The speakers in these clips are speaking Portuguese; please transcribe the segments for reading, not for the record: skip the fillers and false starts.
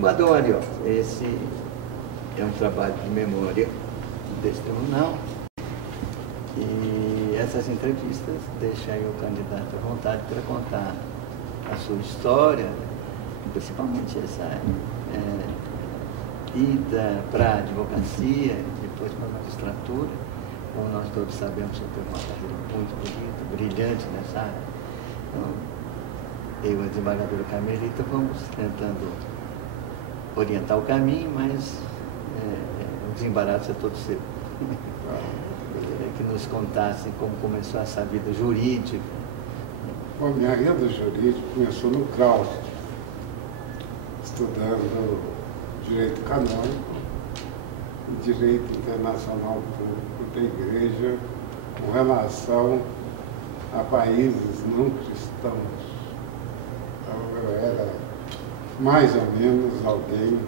Desembargador Ariel, esse é um trabalho de memória testemunhal e essas entrevistas deixam aí o candidato à vontade para contar a sua história, principalmente essa ida para a advocacia, depois para a magistratura. Como nós todos sabemos, você teve uma carreira muito bonita, brilhante nessa área. Então, eu e a desembargadora Carmelita vamos tentando orientar o caminho, mas o desembaraço é todo seu. Eu queria que nos contassem como começou essa vida jurídica. Bom, minha vida jurídica começou no CRAU, estudando Direito Canônico e Direito Internacional Público da Igreja com relação a países não cristãos. Então, eu era mais ou menos alguém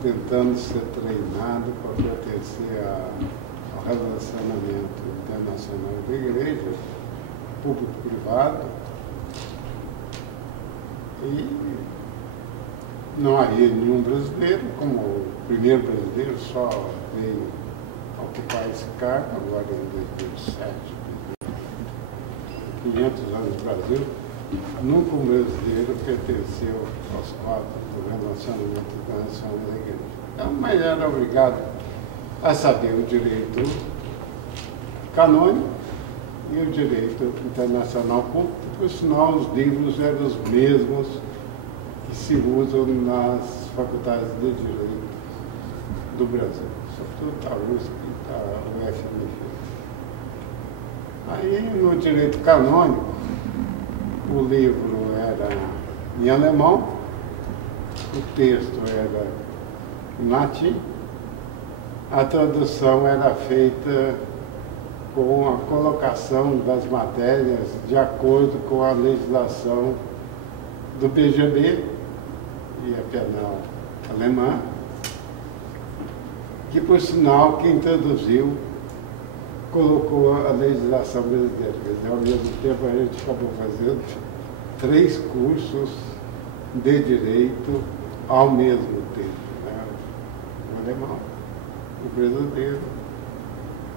tentando ser treinado para pertencer ao relacionamento internacional da Igreja, público-privado, e não havia nenhum brasileiro, como o primeiro brasileiro só veio ocupar esse cargo, agora em 2007, 500 anos no Brasil, nunca um brasileiro pertenceu aos quadros do relacionamento internacional da Igreja. Então, mas era obrigado a saber o direito canônico e o direito internacional público, por sinal os livros eram os mesmos que se usam nas faculdades de Direito do Brasil, sobretudo a USP e a UFMG. Aí, no direito canônico, o livro era em alemão, o texto era em latim, a tradução era feita com a colocação das matérias de acordo com a legislação do BGB e a penal alemã, que, por sinal, quem traduziu colocou a legislação brasileira. Ao mesmo tempo, a gente acabou fazendo 3 cursos de direito ao mesmo tempo, né? O alemão, o brasileiro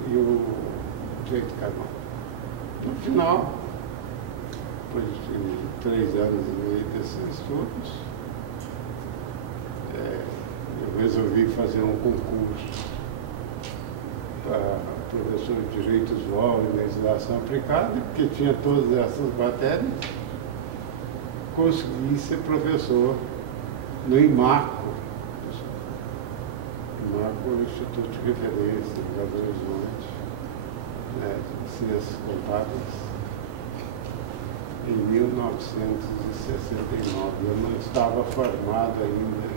e o direito canônico. No final, depois de 3 anos e meio desses estudos, eu resolvi fazer um concurso para professor de Direito Usual e Legislação Aplicada, porque tinha todas essas matérias. Consegui ser professor no IMACO. IMACO é o Instituto de Referência de Belo Horizonte, de Ciências Contábeis, em 1969. Eu não estava formado ainda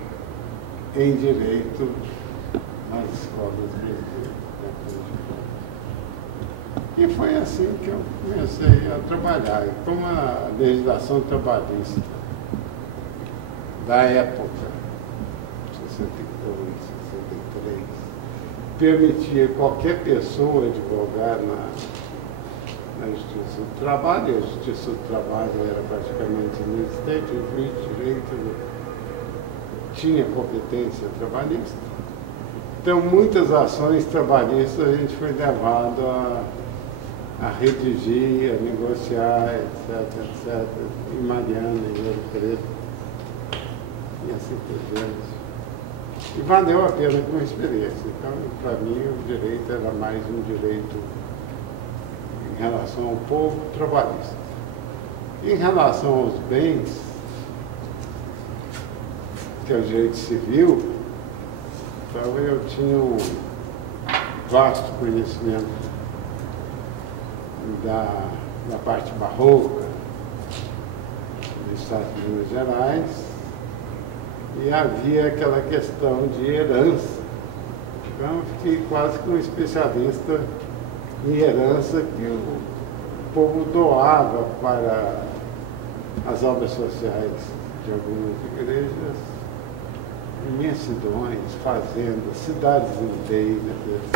em Direito nas escolas brasileiras. E foi assim que eu comecei a trabalhar. E como a legislação trabalhista da época, 62, 63, permitia qualquer pessoa advogar na Justiça do Trabalho, e a Justiça do Trabalho era praticamente inexistente, o juiz de direito tinha competência trabalhista. Então, muitas ações trabalhistas a gente foi levado a redigir, a negociar, etc., em Mariana, em Ouro Preto, e assim por diante. E valeu a pena como experiência. Então, para mim, o direito era mais um direito em relação ao povo trabalhista. Em relação aos bens, que é o direito civil, então eu tinha um vasto conhecimento da parte barroca do Estado de Minas Gerais, e havia aquela questão de herança. Então eu fiquei quase que um especialista em herança que o povo doava para as obras sociais de algumas igrejas, imensidões, fazendas, cidades inteiras, etc.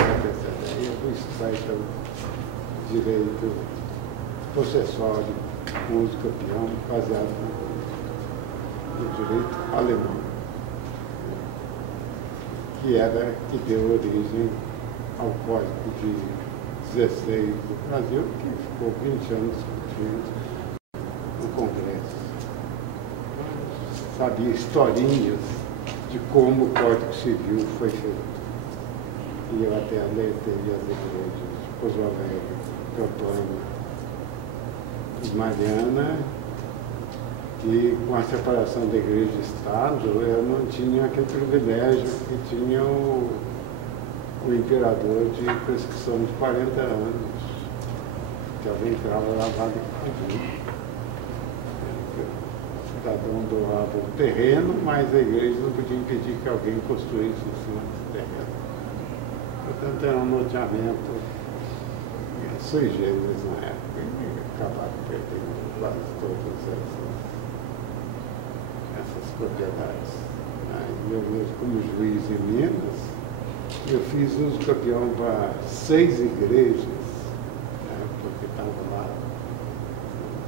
E eu fui estudar, então, direito processual de uso campeão, baseado no direito alemão. que deu origem ao Código de 16 do Brasil, que ficou 20 anos discutindo no Congresso. Sabia historinhas de como o Código Civil foi feito. E eu até alertei as igrejas de Pouso Alegre, Teotônio e Mariana, que com a separação da igreja e Estado, eu não tinha aquele privilégio que tinha o imperador de prescrição de 40 anos, que alguém entrava lavado de comum. O cidadão doava o terreno, mas a igreja não podia impedir que alguém construísse em cima desse terreno. Portanto, era um loteamento sui generis na época, e acabaram perdendo quase todas essas propriedades. Eu mesmo, como juiz em Minas, eu fiz uso campeão para 6 igrejas, né, porque estava lá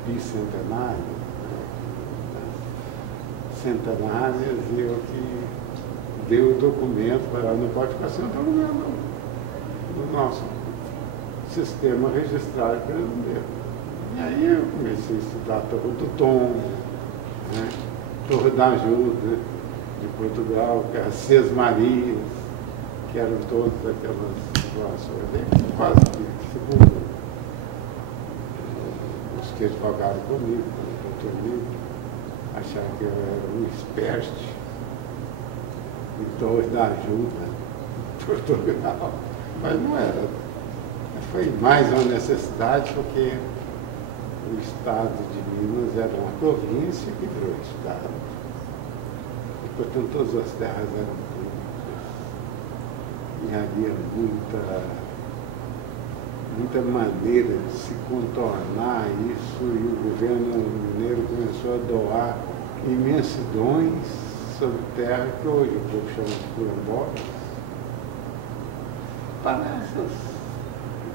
bicentenário, centenárias, e eu que dei o documento para não pode ficar sentado no nosso sistema registrado que não deu. E aí eu comecei a estudar a Torre do Tom, né, Torre da Ajuda de Portugal, que as Seis Marias, que eram todas aquelas situações, quase que segundo os que advogaram comigo, acharam que eu era um expert em Torre da Ajuda de Portugal, mas não era. Foi mais uma necessidade, porque o Estado de Minas era uma província que virou Estado. E, portanto, todas as terras eram públicas. E havia muita maneira de se contornar isso, e o governo mineiro começou a doar imensidões sobre terra que hoje o povo chama de quilombolas, para essas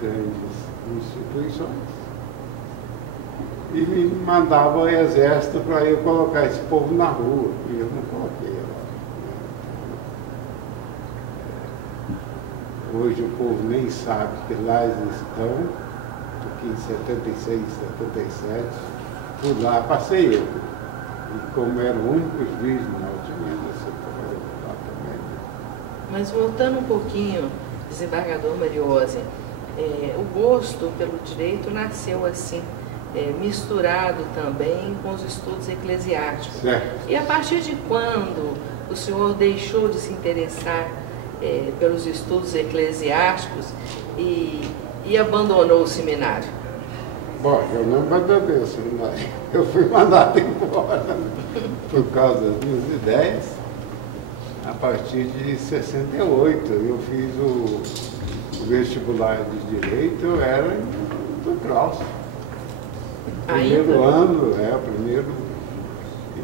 grandes instituições. E me mandava o exército para eu colocar esse povo na rua, e eu não coloquei lá. Hoje o povo nem sabe que lá eles estão, porque em 76, 77, fui lá, passei eu. E como era o único juiz no Norte de Minas, eu estava lá também. Mas voltando um pouquinho, desembargador Mariose, o gosto pelo direito nasceu assim, misturado também com os estudos eclesiásticos. Certo. E a partir de quando o senhor deixou de se interessar pelos estudos eclesiásticos e abandonou o seminário? Bom, eu não abandonei o seminário. Eu fui mandado embora por causa das minhas ideias. A partir de 68, eu fiz o vestibular de Direito, eu era do Kraus. Primeiro ano, primeiro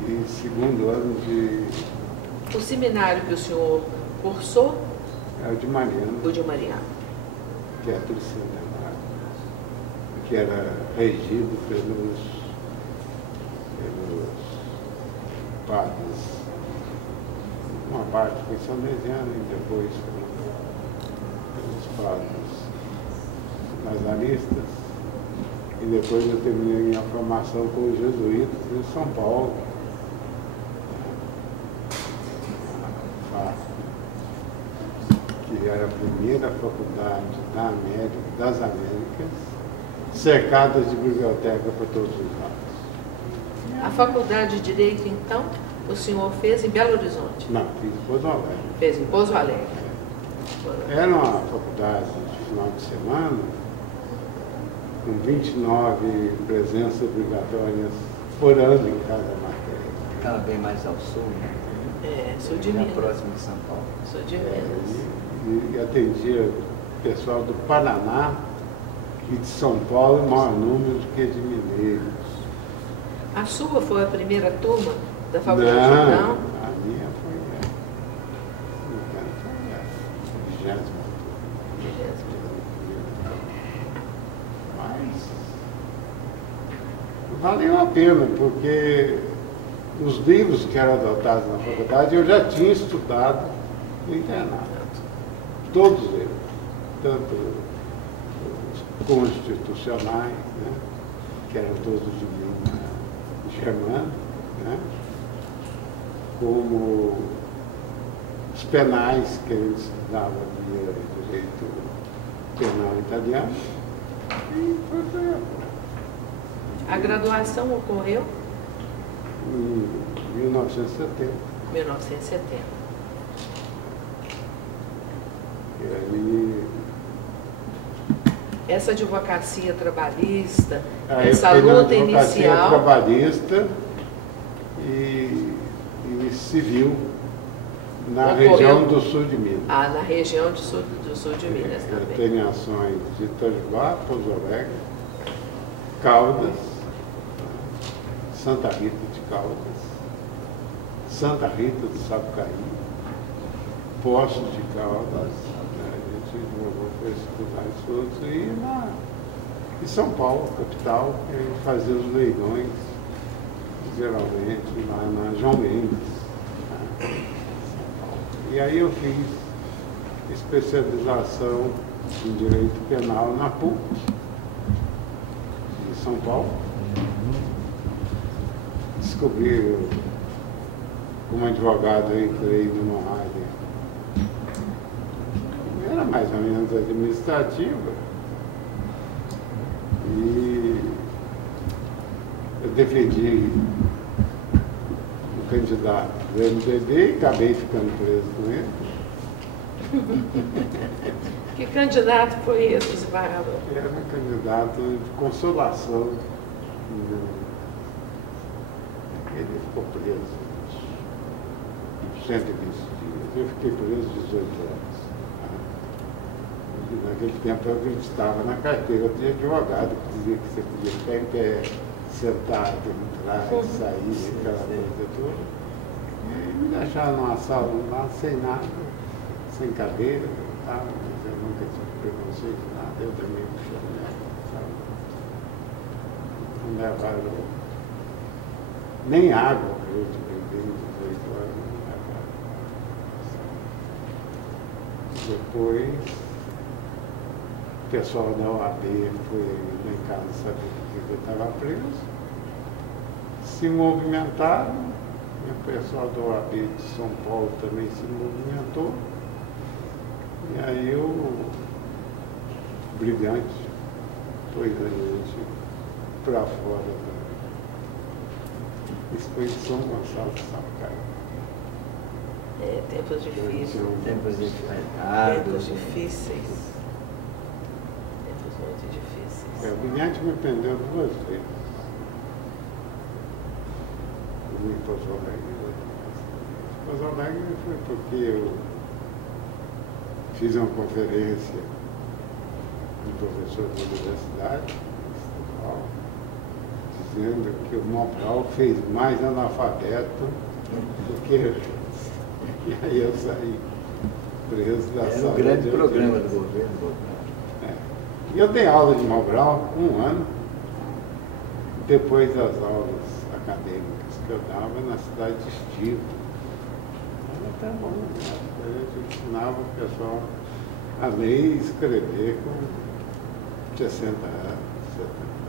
e segundo ano de... O seminário que o senhor cursou? É o de Mariana. O de Mariana. Que é tricentenário, que era regido pelos padres. Uma parte foi salesiana e depois pelos padres nazaristas. E depois eu terminei minha formação com os jesuítas em São Paulo. Que era a primeira faculdade das Américas, cercada de biblioteca por todos os lados. A faculdade de Direito, então, o senhor fez em Belo Horizonte? Não, fiz em Pouso Alegre. Fez em Pouso Alegre. Era uma faculdade de final de semana, com 29 presenças obrigatórias por ano em cada matéria. Ficava bem mais ao sul, né? Sul de Minas. Próximo de São Paulo. Sul de Minas. E atendia o pessoal do Paraná e de São Paulo em maior número do que de mineiros. A sua foi a primeira turma da faculdade? Não, Não? a minha foi a 20ª. Mas valeu a pena, porque os livros que eram adotados na faculdade eu já tinha estudado no internato. todos eles, tanto os constitucionais, né, que eram todos de língua germânica, né, como os penais, que a gente estudava via direito penal italiano, e foi por aí. A graduação ocorreu Em 1970. em 1970. E aí, Essa advocacia trabalhista, aí essa eu fui na luta advocacia inicial, trabalhista e civil na Ocorreu- região do sul de Minas. na região do sul de Minas Eu também. tenho ações de Itajubá, Pouso Alegre, Caldas, Santa Rita de Caldas, Santa Rita do Sapucaí, Poços de Caldas, né, a gente jogou para esses lugares todos, e São Paulo, capital, que a gente fazia os leilões, geralmente lá na João Mendes, né, São Paulo. E aí eu fiz especialização em Direito Penal na PUC, de São Paulo. Descobri, como advogado, eu entrei numa área que era mais ou menos administrativa. E eu defendi o candidato do MDB e acabei ficando preso com ele. Que candidato foi esse, desembargador? Era um candidato de consolação. Ele ficou preso 120 dias. Eu fiquei preso 18 anos. E naquele tempo eu acreditava na carteira de advogado, que dizia que você podia ficar em pé, sentado, entrar e sair, aquela coisa toda. E me deixaram numa sala lá, sem nada, sem cadeira, mas eu nunca tive preconceito de nada, eu também me chamei, sabe? Não levaram nem água para eu beber em 18 anos, não levaram. Depois, o pessoal da OAB foi lá em casa saber por que eu estava preso, se movimentaram, e o pessoal da OAB de São Paulo também se movimentou. E aí o brilhante foi a gente para fora da expedição Gonçalo de Sapucaí. Tempos difíceis. Tempos de Tempos difíceis. Tempos muito difíceis. O brilhante me prendeu 2 vezes. Em Pouso Alegre. Pouso Alegre foi porque eu fiz uma conferência com um professor da universidade, dizendo que o Mobral fez mais analfabeto do que eu. E aí eu saí preso da Era sala. um grande de programa audiência. do governo. E eu dei aula de Mobral 1 ano, depois das aulas acadêmicas que eu dava na cidade de Estiva. Era até bom, né? A gente ensinava o pessoal a ler e escrever com 60 anos, 70 anos.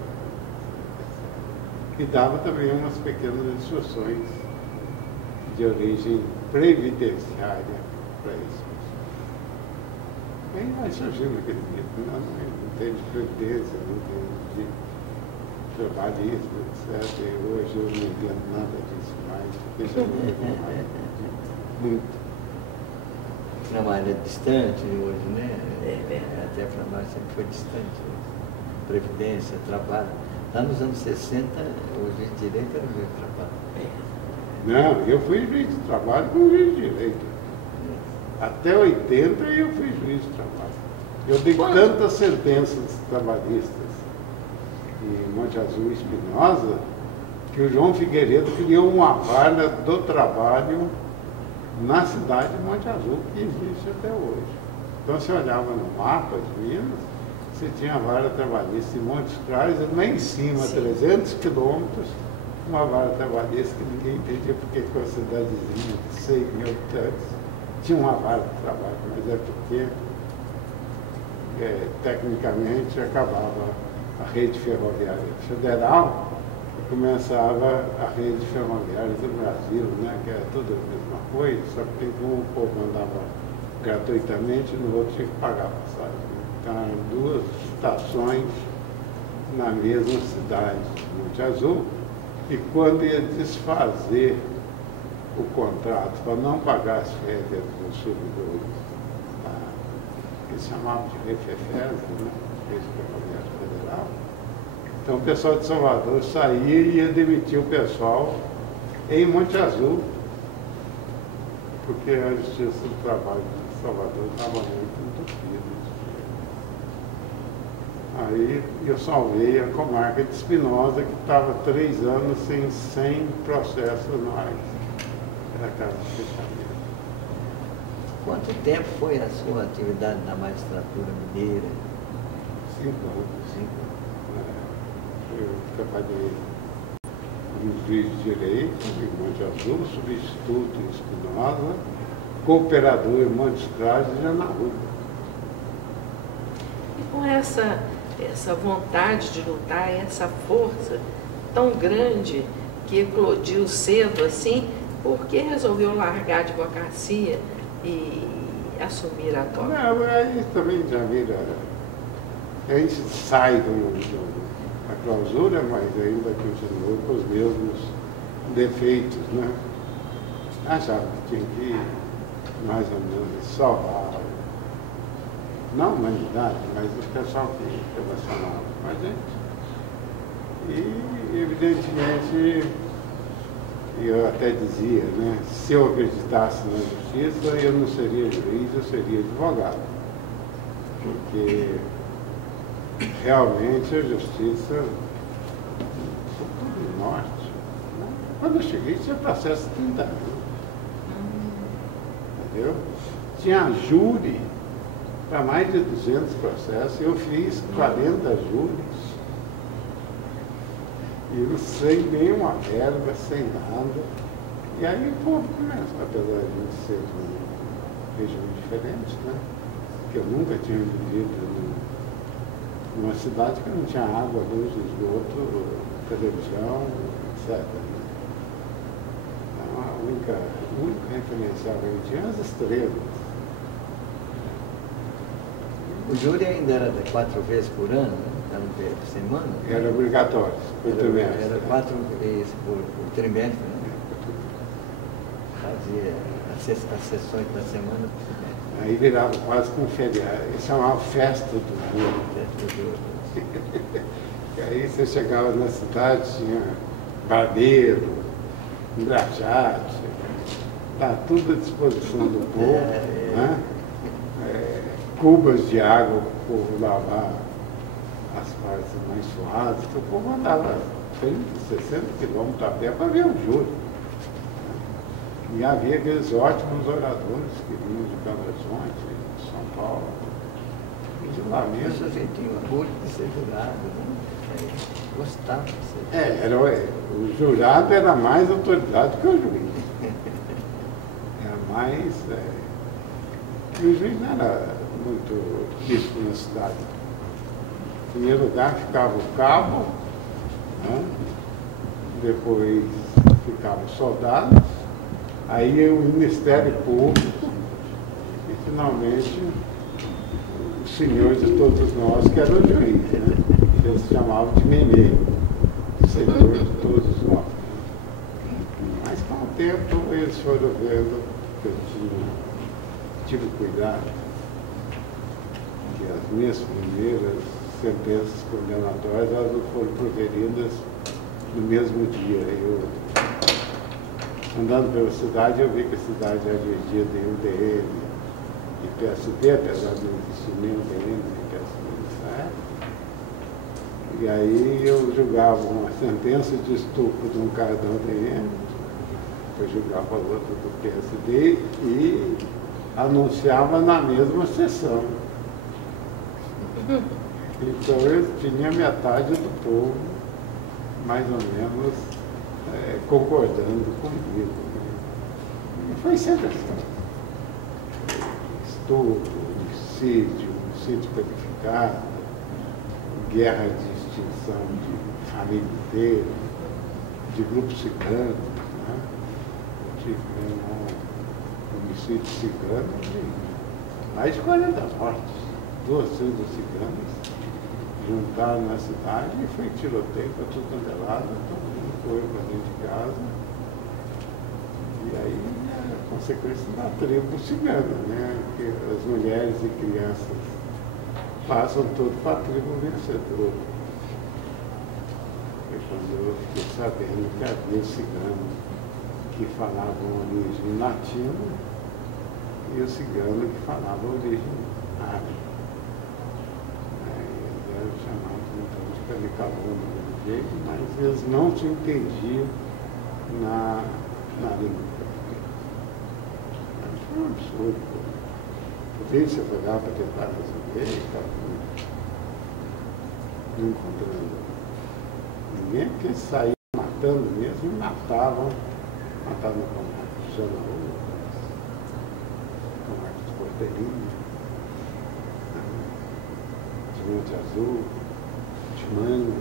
E dava também umas pequenas instruções de origem previdenciária para isso. Aí nós surgimos naquele tempo, não tem de previdência, não tem de trabalhismo, etc. E hoje eu não entendo nada disso mais, porque já não é mais muito. Trabalho é distante hoje, né? verdade. Até para nós sempre foi distante. Previdência, trabalho. Lá nos anos 60, o juiz de direito era o juiz de trabalho. Não, eu fui juiz de trabalho com juiz de direito. Até 80 eu fui juiz de trabalho. Eu dei tantas sentenças trabalhistas em Monte Azul e Espinosa que o João Figueiredo criou uma vara do trabalho na cidade de Monte Azul, que existe até hoje. Então você olhava no mapa de Minas, você tinha a vara trabalhista em Montes Claros, lá em cima, Sim. 300 quilômetros, uma vara trabalhista que ninguém entendia porque foi uma cidadezinha de 6 mil habitantes. Tinha uma vara de trabalho, mas é porque tecnicamente acabava a rede ferroviária federal e começava a rede ferroviária do Brasil, né, que era tudo a mesma coisa, só que um povo andava gratuitamente e no outro tinha que pagar a passagem. Então eram duas estações na mesma cidade, Monte Azul, e quando ia desfazer o contrato para não pagar as férias dos servidores, eles chamavam de RFFES, né? Rede Ferroviária Federal. Então o pessoal de Salvador saía e ia demitir o pessoal em Monte Azul, porque a Justiça do Trabalho de Salvador estava muito entupida. Aí eu salvei a comarca de Espinosa, que estava 3 anos sem 100 processos anuais. Era casa de fechamento. Quanto tempo foi a sua atividade na magistratura mineira? 5 anos. 5 Eu trabalhei como juiz de direito em Monte Azul, substituto em Espinosa, cooperador em Montes Claros e Janaúba. E com essa vontade de lutar, essa força tão grande que eclodiu cedo assim, por que resolveu largar a advocacia e assumir a toga? Não, aí também já vira. A gente sai da clausura, mas ainda continuou com os mesmos defeitos, né? Achava que tinha que mais ou menos salvar, não a humanidade, mas o pessoal que relacionava com a gente. E, evidentemente, eu até dizia, né, se eu acreditasse na justiça, eu não seria juiz, eu seria advogado. Porque realmente a justiça foi tudo norte. Né? Quando eu cheguei, tinha processo de 30 anos. Entendeu? Tinha júri para mais de 200 processos. Eu fiz 40 júris. E sem nenhuma verba, sem nada. E aí o povo começa, apesar de gente ser de uma região diferente, né? Que eu nunca tinha vivido numa cidade que não tinha água, luz, esgoto, televisão, etc. Né? Então, a única referencial que eu tinha as estrelas. O júri ainda era de 4 vezes por ano, né? Era por semana? Era obrigatório, por trimestre. Era 4 vezes por trimestre, né? Fazia as sessões da semana por trimestre. Aí virava quase como feriado. Eles chamavam festa do júri. Festa do júri. E aí você chegava na cidade, tinha barbeiro, engraxate, tá tudo à disposição do povo, né? Cubas de água para o povo lavar as partes mais suadas, que o povo andava 30, 60 quilômetros a pé para ver o júri. E havia aqueles ótimos oradores que vinham de Belo Horizonte, de São Paulo, de lá mesmo. As pessoas tinham orgulho de ser jurado, né? Gostava de ser o jurado era mais autoridade que o juiz. Era mais. E o juiz não era muito visto na cidade. Em primeiro lugar ficava o cabo, né? Depois ficavam os soldados, aí o Ministério Público e finalmente o senhor de todos nós, que era o juiz, né? Eles chamavam de Menê, senhor de todos nós. Mas com o tempo eles foram vendo que eu tive cuidado, que as minhas primeiras sentenças condenatórias elas não foram proferidas no mesmo dia. Eu, andando pela cidade, eu vi que a cidade era dividida em UDN e PSD, apesar de não existir nem UDN nem PSD nessa época. E aí eu julgava uma sentença de estupro de um cara da UDN, eu julgava outra do PSD e anunciava na mesma sessão. Então eu tinha metade do povo, mais ou menos, concordando comigo. E foi sempre assim. Estupro, homicídio, homicídio qualificado, guerra de extinção de família inteira, de grupos ciganos, né? Tive um homicídio cigano de mais de 40 mortes, 2 tribos ciganas juntaram na cidade e foi tiroteio para tudo quanto é lado, todo mundo foi para dentro de casa. E aí a consequência da tribo cigana, né? Que as mulheres e crianças passam tudo para a tribo vencedora. Foi quando eu fiquei sabendo que havia ciganos que falavam origem latina e o cigano que falava origem árabe. Eles eram chamados então de calicalona do jeito, mas eles não se entendiam na língua. Foi um absurdo. A polícia foi lá para tentar resolver e estava não encontrando ninguém, porque saíam matando mesmo e matavam com Janaúba, com Marcos Cordeirinho, de Monte Azul, de Manga,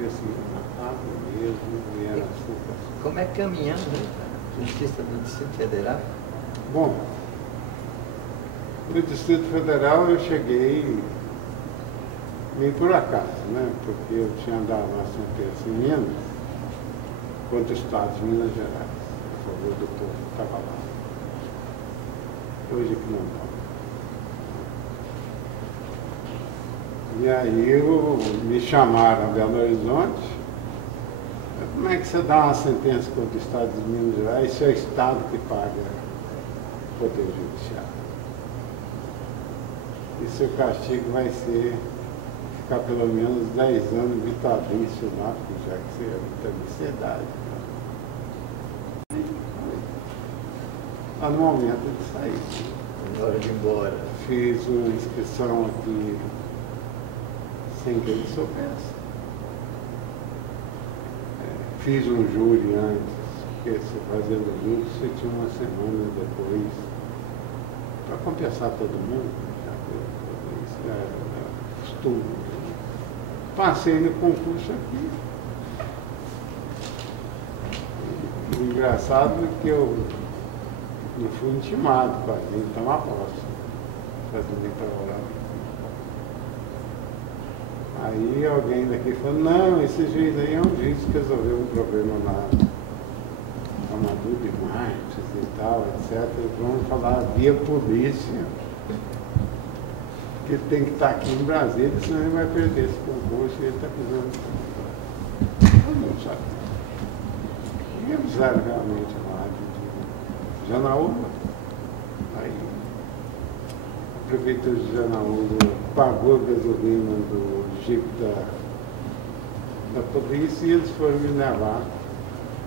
e assim, matavam mesmo, e era assim. Como é que caminhando, né? Justiça do Distrito Federal? Bom, no Distrito Federal eu cheguei meio por acaso, né? Porque eu tinha dado uma sentença em Minas contra o Estado de Minas Gerais, a favor do povo que estava lá. Hoje que não dá. E aí me chamaram a Belo Horizonte. Como é que você dá uma sentença contra o Estado de Minas Gerais se é o Estado que paga o Poder Judiciário? E seu castigo vai ser ficar pelo menos 10 anos vitalício lá, porque já que você tem ansiedade. Está no momento de sair. Na hora de ir embora. Fiz uma inscrição aqui sem que ele soubesse. Fiz um júri antes, porque se fazendo júri você tinha uma semana depois para compensar todo mundo, já que isso já era costume. Passei no concurso aqui. O engraçado é que eu não fui intimado para vir tomar posse, para vir trabalhar. Aí alguém daqui falou, não, esse juiz aí é um juiz que resolveu um problema lá, Amador de Marques e tal, etc. Vamos falar via polícia, que ele tem que estar aqui em Brasília, senão ele vai perder esse concurso e ele está pisando. Eu não sabia. E avisaram realmente lá de Janaúba. Aí a prefeitura de Janaúba pagou a gasolina do Jeep da polícia e eles foram me levar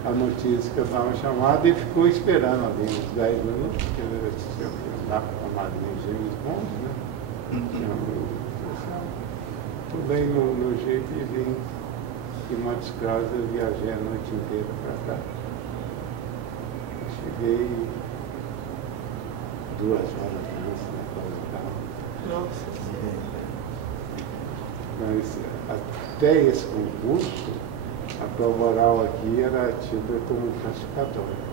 a notícia que eu estava chamado e ficou esperando ali uns 10 minutos, porque eu lá para a Marinha James Bond, né? Pulei no Jeep e vim de Montes Claros, eu viajei a noite inteira para cá. Cheguei 2 horas antes, né? Nossa Senhora. Mas até esse concurso, a prova oral aqui era tida como classificatória.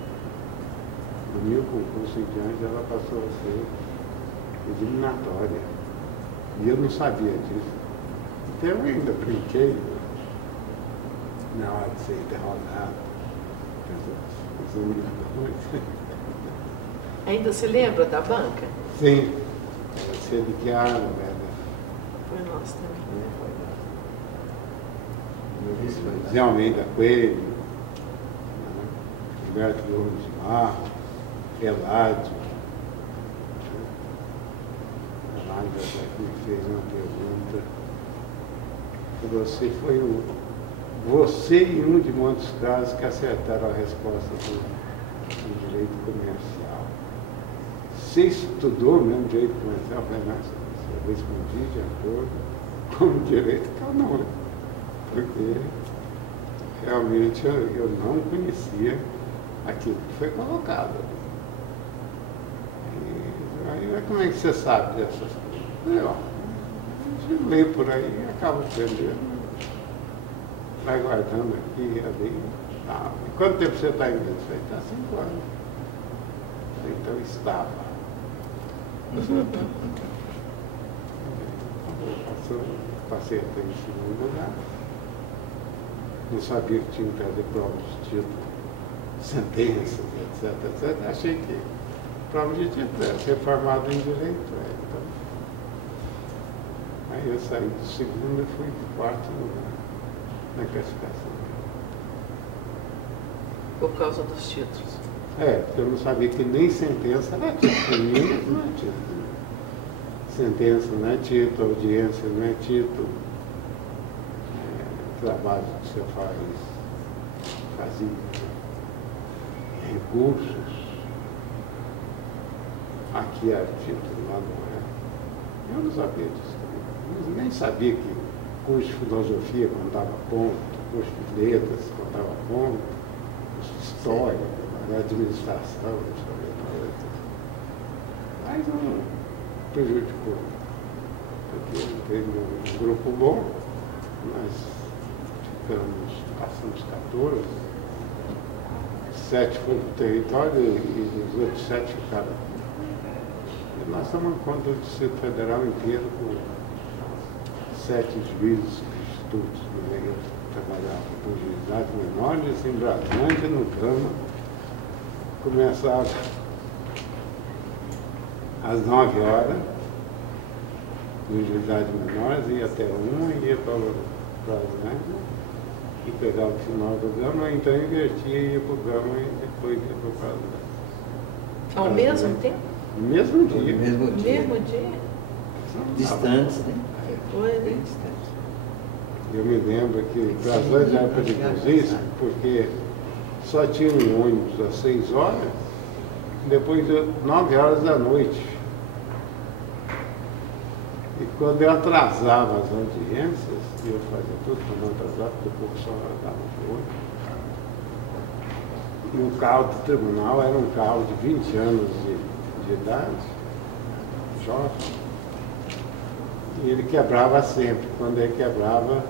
No meu concurso em diante, ela passou a ser eliminatória. E eu não sabia disso. Então eu ainda brinquei na hora de ser interrogado. Os eliminatórios. Ainda se lembra da banca? Sim. Era ser de que área, né? Foi nossa também. Zé Almeida Coelho, Gilberto Louro de Mar, Eládio. Eládio até me fez uma pergunta. Você e um de muitos casos que acertaram a resposta do direito comercial. Você estudou mesmo direito comercial? Eu falei, nossa, eu respondi de acordo com o direito canônico. Porque realmente eu não conhecia aquilo que foi colocado. E aí Mas como é que você sabe dessas coisas? Eu, ó, a gente lê por aí e acaba aprendendo. Vai guardando aqui, ali. Tá. E quanto tempo você está em Minas? Está 5 anos. Então estava. Passei até em segundo lugar. Não sabia que tinha que fazer prova de título, sentenças, etc, etc. Achei que prova de título era ser formado em Direito. Então. Aí eu saí do segundo e fui do quarto lugar na classificação. Por causa dos títulos. Porque eu não sabia que nem sentença era título. Minas não é título. Sentença não é título, audiência não é título. Trabalho que você fazia, recursos. Aqui era título, lá não é. Eu não sabia disso também. Eu nem sabia que curso de filosofia contava ponto, curso de letras contava ponto, curso de história, administração, não sabia nada. Mas não prejudicou. Porque eu entrei num grupo bom, mas passamos 14, 7 foram do território e os outros 7 ficaram. E nós estamos em conta do Distrito Federal inteiro com 7 juízes substitutos. Eu trabalhava com juizados menores em Braslândia, no Gama. Começava às 9 horas, nos juizados menores, ia até 1 e ia para Braslândia. E pegava o final do Gama, então invertia e ia para o Gama e depois ia para o Braslândia. Ao mesmo tempo? No mesmo dia. No mesmo dia. Mesmo dia? Distantes, né? Que coisa, Bem hein? distantes. Eu me lembro que Braslândia era perigosíssimo, porque só tinha um ônibus às 6 horas, depois de 9 horas da noite. E quando eu atrasava as audiências, eu fazia tudo para não atrasar, porque o pouco só dava de ônibus. E o carro do tribunal era um carro de 20 anos de idade, jovem. E ele quebrava sempre. Quando ele quebrava,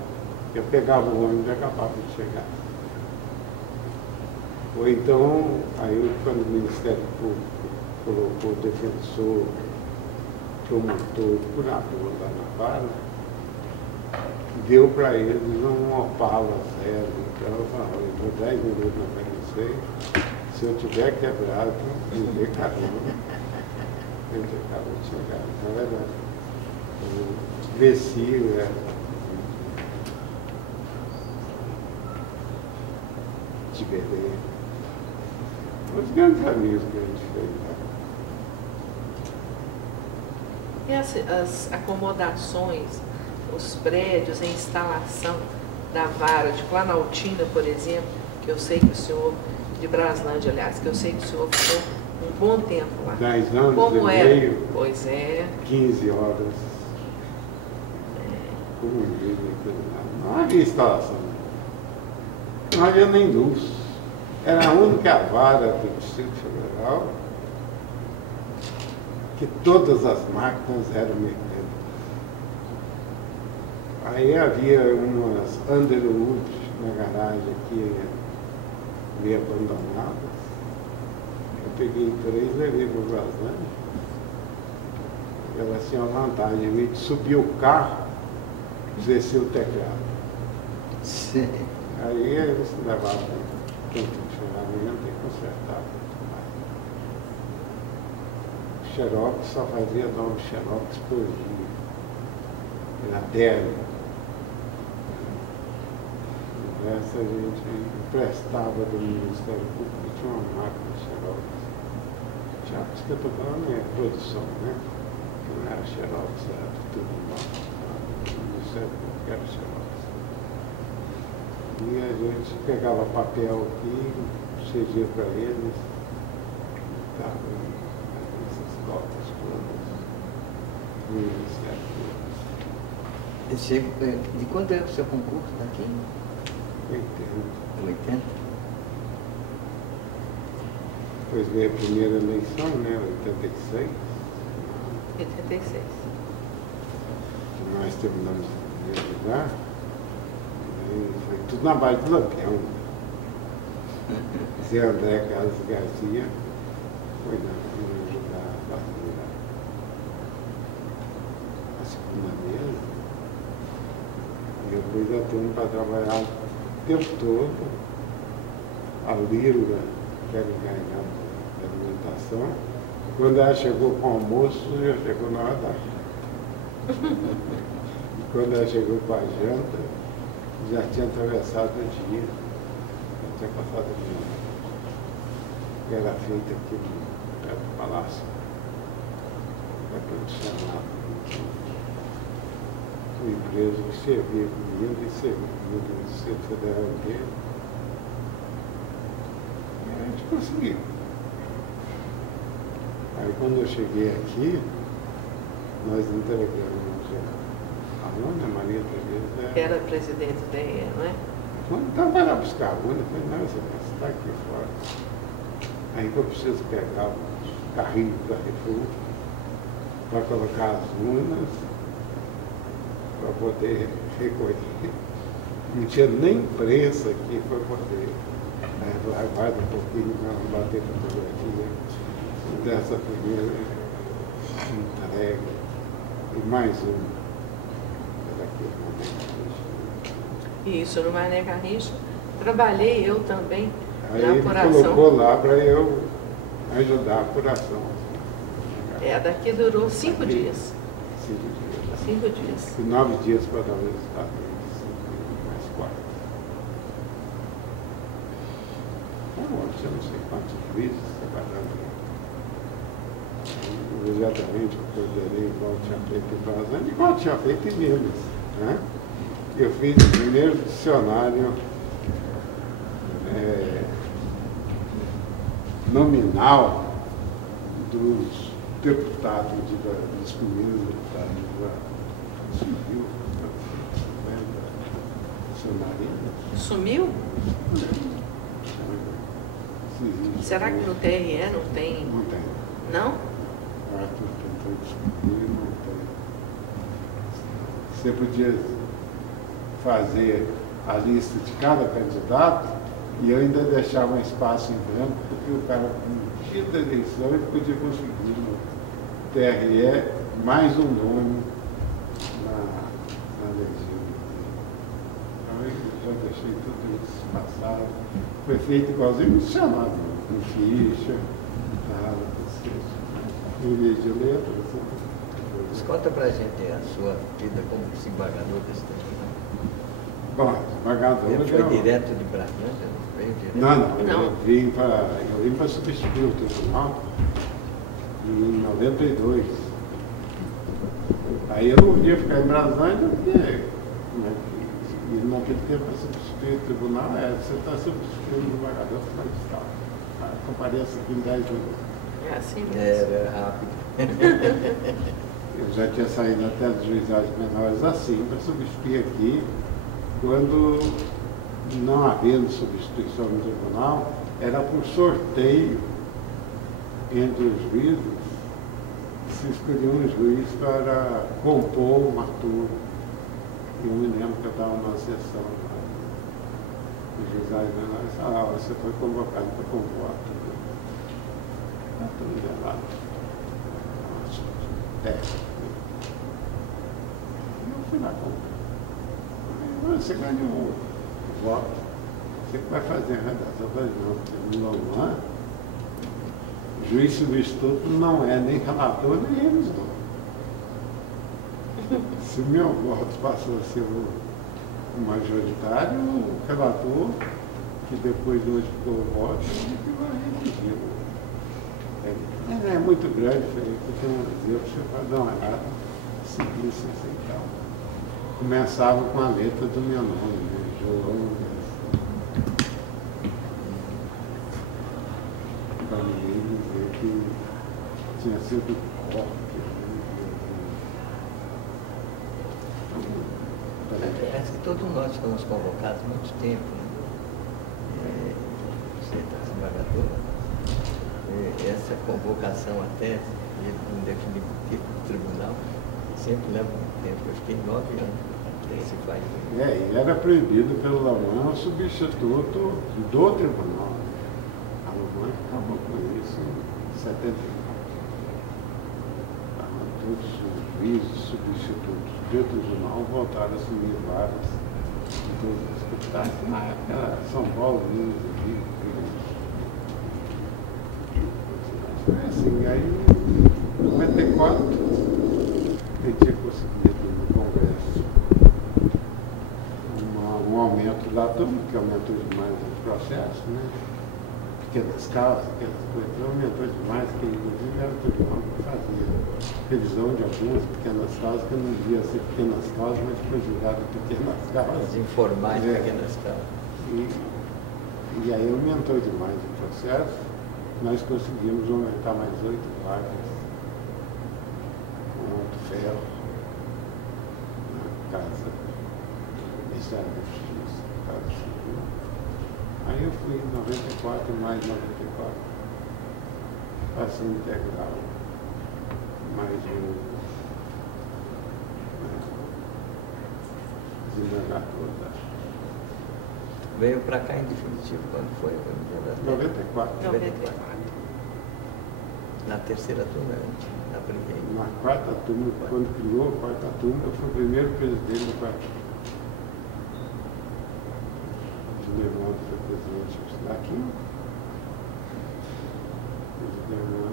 eu pegava o ônibus e acabava de chegar. Ou então, aí quando o Ministério Público colocou o defensor, promotor, curador lá na vara, deu para eles um Opala zero. Então eu falava, eu vou 10 minutos na PNC, se eu tiver quebrado, eu dei carona, eu acabou de chegar. Então era o Vessil, de Belém. Os grandes amigos que a gente fez lá. E as acomodações, os prédios, a instalação da vara de Planaltina, por exemplo, que eu sei que o senhor, de Braslândia, aliás, que eu sei que o senhor ficou um bom tempo lá. 10 anos Como e era? meio, Pois é. 15 horas. Como não havia instalação. Não havia nem luz. Era a única vara do Distrito Federal que todas as máquinas eram mecânicas. Aí havia umas Underwood na garagem aqui, meio abandonadas. Eu peguei 3 e levei para o Braslândia. Ela tinha uma vantagem, eu ia subir o carro, descer o teclado. Sim. Aí eles levavam tanto de ferramenta e consertavam. O xerox só fazia 9 xerox por dia. Era terno. O resto a gente emprestava do Ministério Público, tinha uma máquina de xerox. Xerox que eu estou falando é produção, né? Que não era xerox, era tudo igual. O Ministério Público era xerox. E a gente pegava papel aqui, cedia para eles, dava essas cópias todas no Ministério Público. De quando é o seu concurso daqui? 80. 80? Depois veio a primeira eleição, né, 86. Em 86. Nós terminamos de ajudar, foi tudo na base do Lampião. Zé André Carlos Garcia foi lá para ajudar a fazer a segunda mesa. E eu pus a turma para trabalhar o tempo todo. A Lila, que era encarregada da alimentação, quando ela chegou com o almoço, já chegou na hora da janta. E quando ela chegou com a janta, já tinha atravessado o dia, já tinha passado o dia. Que era feito aqui no palácio, ar-condicionado. Uma empresa que servia comida e servia comida no Distrito Federal inteiro. A gente conseguiu. Aí quando eu cheguei aqui, nós entregamos a Ana Maria Tereza. Era presidente da EE, não é? Quando estava para buscar a Ana, eu falei, não, você está aqui fora. Aí que eu preciso pegar os carrinhos da Refúgio para colocar as urnas, para poder recolher. Não tinha nem prensa aqui para poder. Aguarda um pouquinho para bater fotografia dessa primeira entrega e mais uma daquele momento. Isso, no Mané Garrincha. Trabalhei eu também Aí na ele apuração. colocou lá para eu ajudar a apuração. Daqui durou 5 dias. 5 dias. 5 dias. E 9 dias para dar o resultado. Mais 4. Eu não sei quantos juízes trabalhando imediatamente eu coordenei igual tinha feito em Brasília, igual tinha feito em Minas. Né? Eu fiz o primeiro dicionário nominal dos deputados, dos primeiros deputados da civil, da Sumiu? Será que no TRE não tem? Não tem. Não? O Arthur tentou descobrir, não tem. Você podia fazer a lista de cada candidato e eu ainda deixava um espaço em branco, porque o cara, no dia da eleição, ele podia conseguir no TRE mais um nome na legenda. Então eu já deixei tudo isso passado. Foi feito igualzinho no dicionário, com ficha, em vez de letras. Mas conta pra gente a sua vida como desembargador desse tribunal. Bom, desembargador. Ele foi direto de Brasília? Veio direto? Não. Eu vim para substituir o tribunal em 92. Aí eu não podia ficar em Brasília porque e naquele tempo para substituir o tribunal você está substituindo o desembargador para o Estado. Compareça aqui em 10 minutos. É assim mesmo. Era rápido. Eu já tinha saído até dos juizados menores assim, para substituir aqui, quando não havendo substituição no tribunal, era por sorteio entre os juízes, se escolhia um juiz para compor uma turma. Eu me lembro que eu estava numa sessão dos juizados menores, você foi convocado para compor a turma. A turma lá. Eu fui lá comprar. Você ganhou o voto. Você que vai fazer a redação. Eu falei, não, porque no Lomã, o juiz substituto não é nem relator nem revisor. Se o meu voto passou a ser o majoritário, o relator, que depois hoje ficou o voto, ele que vai redigir. É muito grande, porque você vai dar uma errada, seguir isso assim e tal. Começava com a letra do meu nome, né? João. Para ninguém dizer que tinha sido corte. Parece que todos nós fomos convocados há muito tempo. Você está desembargador. Essa convocação até em definitivo do tribunal, sempre leva um tempo. Eu fiquei 9 anos até esse país. E era proibido pelo Lamã o substituto do tribunal. A Lamã acabou com isso em 79. Todos os juízes substitutos do tribunal voltaram a assumir vagas em todas as capitais. Na época era São Paulo, Minas e Rio. Foi assim, aí em 94 ele tinha conseguido no Congresso um aumento da turma, que aumentou demais o processo, né? Pequenas causas, aquelas coisas, aumentou demais, que inclusive era o tribunal que fazia revisão de algumas pequenas causas, que não devia ser pequenas causas, mas foi julgado pequenas causas. As informais pequenas causas. E aí aumentou demais o processo, nós conseguimos aumentar mais 8 vagas com alto ferro na casa do Ministério da Justiça, Casa Civil. Aí eu fui em 94, mais 94, passei integral, mais um desembargador da... Veio para cá em definitivo, quando foi? 94. 94. Na terceira turma, na primeira. Na quarta turma, quando criou a quarta turma, eu fui o primeiro presidente da quarta turma. O Leandro foi presidente daqui. O Leandro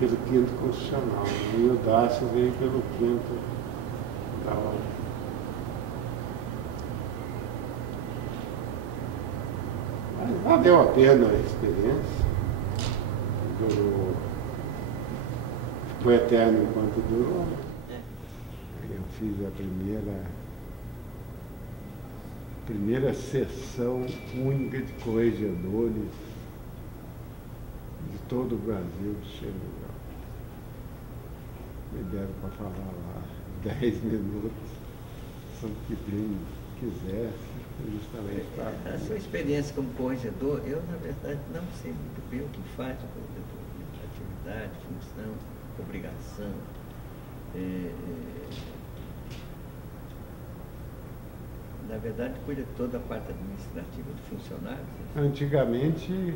pelo quinto constitucional. E o Dácio veio pelo quinto da hora. Mas valeu a pena a experiência. Durou. Ficou eterno enquanto durou. Eu fiz a primeira sessão única de corregedores de todo o Brasil. Me deram para falar lá 10 minutos, só que bem quisesse, justamente para... A sua experiência como corregedor, eu na verdade não sei muito bem o que faz o corregedor, atividade, função, obrigação. Na verdade, cuida de toda a parte administrativa do funcionário. Antigamente